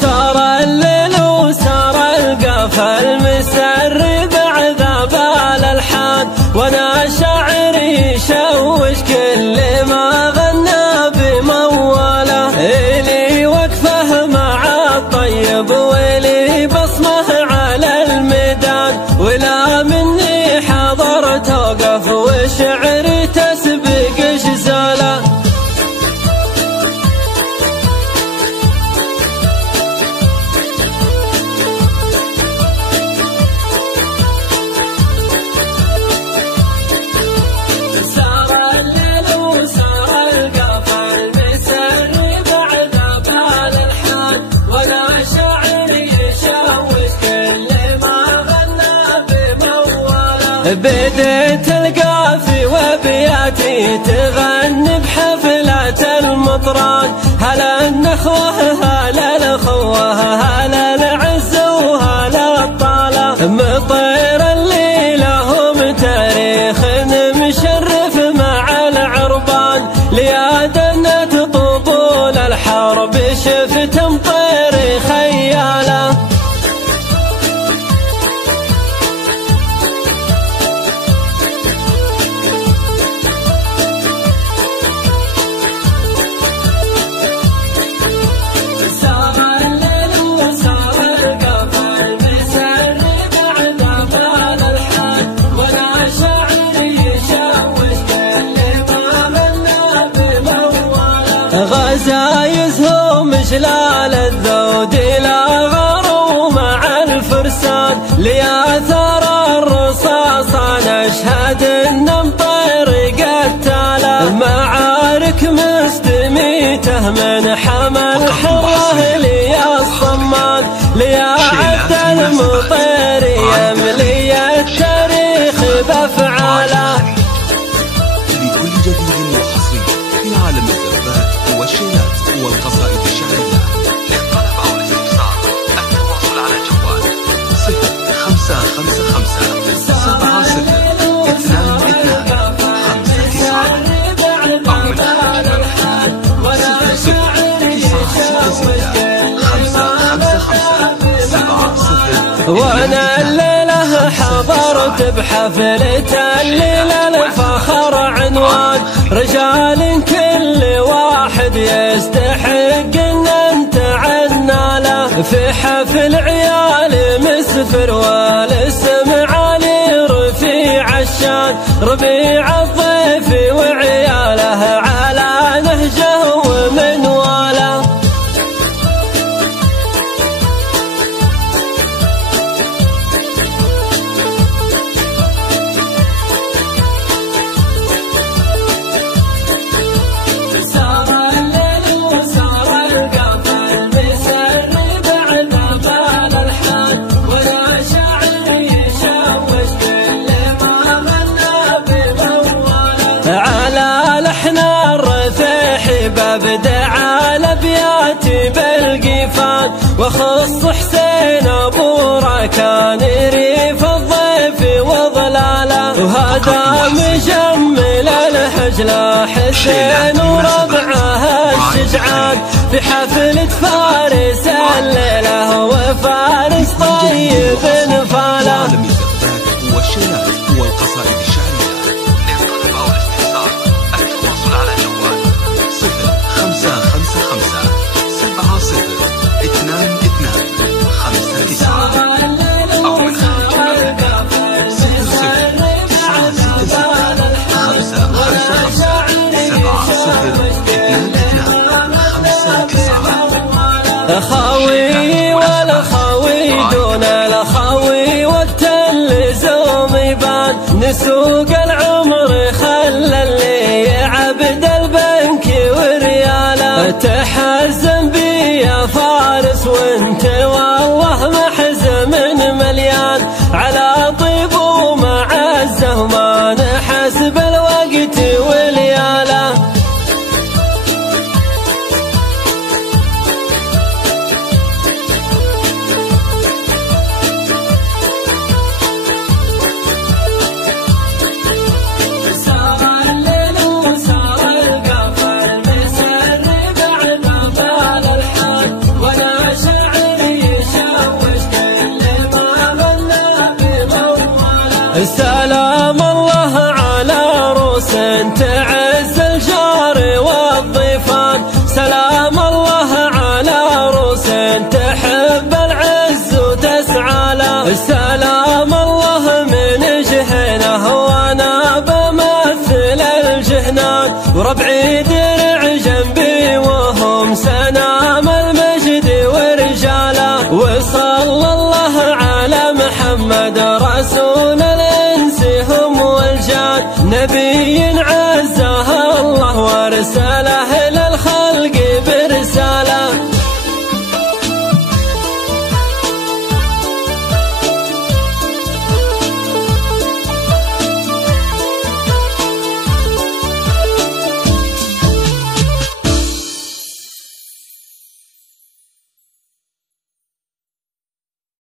سار الليل وسار القفا المسرب عذاب الألحان، وانا شاعري يشوش كل ما غنى بمواله. إلي وقفه مع الطيب ولي بصمه على الميدان، ولا مني حضر توقف وشعري تسبق جزاله. بديت القافي وبياتي تغني بحفلة المطران، هلا النخوة هلا الأخوة هلا العز وهلا الطالة. مطير الليلة هم تاريخ مشرف مع العربان، ليادنة طبول الحرب شفت مطير خيالة. غزايزهم شلال الذود لا غاروا مع الفرسان، لياثار الرصاص نشهد ان مطير قتاله. معارك مستميته من حمل حره لي الصمان، ليا عبد المطير يملي التاريخ بافعاله. لكل جديد وحصري في عالم الزربات والشيلات والقصائد الشعرية، للطلب أو الاستفسار التواصل على جوال 0555 70 22 59 أو من خلال 00 وانا الليلة حضرت بحفلة الليلة الفخر عنوان، رجال كل واحد يستحق ان انت عنا له. في حفل عيال مسفر والاسم علي رفيع الشان، ربيع الضيف وعياله على نهجه ومنواله. ببدع الابيات بالقيفان، وخص حسين ابو راكان ريف الضيف وظلاله. وهذا مجمل الحجله حسين وربعه الشجعان، في حفلة فارس الليله وفارس طيب فاله. والشيلات والقصائد الشعرية، للطلب أو الاستفسار التواصل على جوال 0555 70 22 59 أو من خلال جوال 00 أخاوي والأخاوي دون الأخاوي سوق العمر خلى اللي عبد البنك ورياله تحزن بي يا فارس وانت والله محزن مليان على طيب ومعزه وما نحسب الوقت ولياله